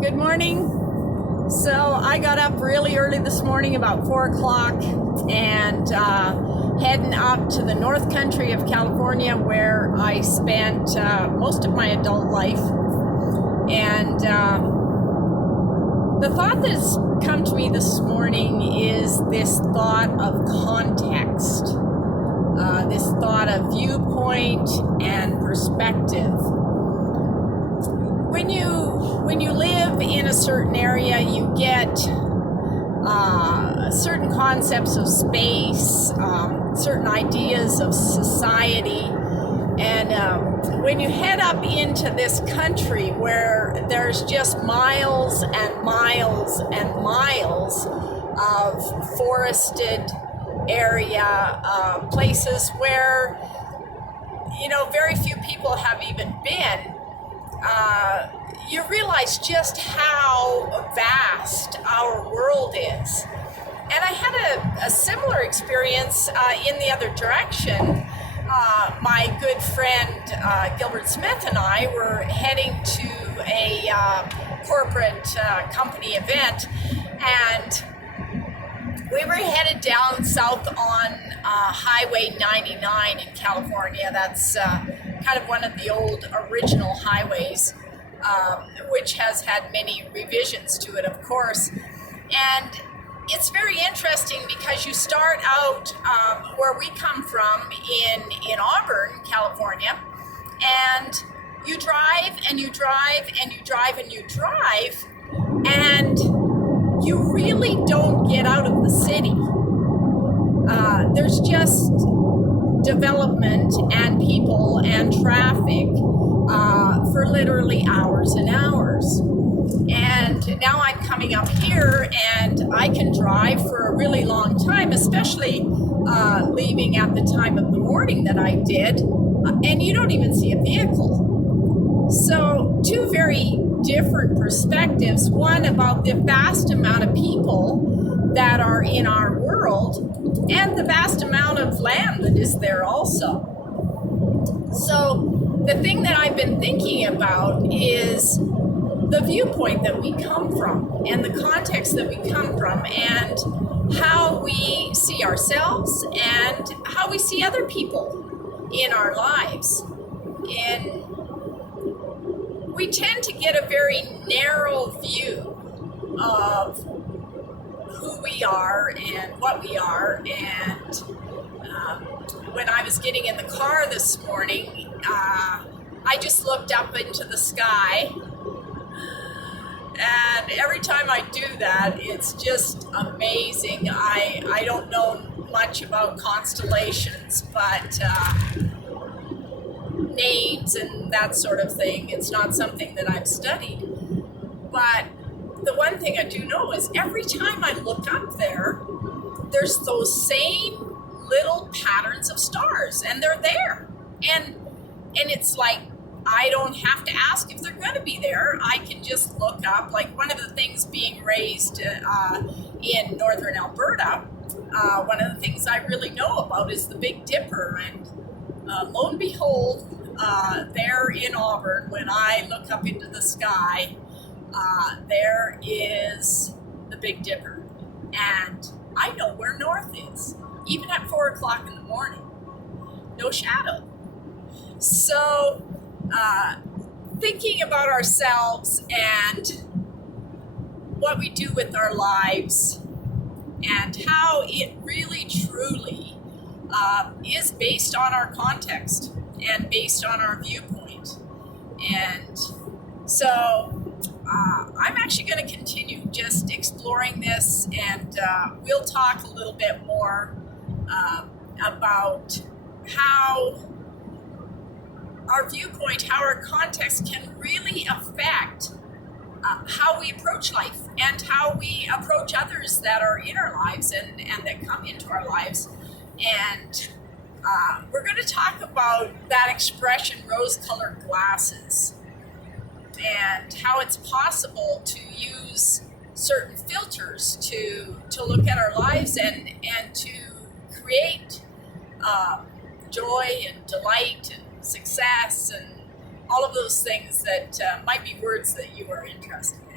Good morning. So I got up really early this morning, about 4 o'clock, and heading up to the North Country of California, where I spent most of my adult life. And the thought that's come to me this morning is this thought of context, this thought of viewpoint and perspective. When you live in a certain area, you get certain concepts of space, certain ideas of society, and when you head up into this country where there's just miles and miles and miles of forested area, places where very few people have even been. You realize just how vast our world is. And I had a similar experience in the other direction. My good friend Gilbert Smith and I were heading to a corporate company event, and we were headed down south on Highway 99 in California. That's kind of one of the old original highways, which has had many revisions to it, of course. And it's very interesting because you start out where we come from in Auburn, California, and you drive and you drive and you drive and you drive, and you really don't get out of the city. There's just development and people and traffic for literally hours and hours. And now I'm coming up here and I can drive for a really long time, especially leaving at the time of the morning that I did, and you don't even see a vehicle. So two very different perspectives. One about the vast amount of people that are in our world and the vast amount of land that is there also. So the thing that I've been thinking about is the viewpoint that we come from and the context that we come from and how we see ourselves and how we see other people in our lives. And we tend to get a very narrow view of who we are and what we are. And when I was getting in the car this morning, I just looked up into the sky. And every time I do that, it's just amazing. I don't know much about constellations, but names and that sort of thing, it's not something that I've studied. But the one thing I do know is every time I look up there, there's those same little patterns of stars, and they're there. And it's like, I don't have to ask if they're going to be there. I can just look up. Like one of the things being raised in northern Alberta, one of the things I really know about is the Big Dipper. And lo and behold, there in Auburn, when I look up into the sky, there is the Big Dipper. And I know where north is, even at 4 o'clock in the morning. No shadow. So, thinking about ourselves and what we do with our lives and how it really truly is based on our context and based on our viewpoint. And so I'm actually going to continue just exploring this, and we'll talk a little bit more about how our viewpoint, how our context can really affect how we approach life and how we approach others that are in our lives and that come into our lives. And we're going to talk about that expression, rose-colored glasses, and how it's possible to use certain filters to look at our lives and to create joy and delight and success and all of those things that might be words that you are interested in.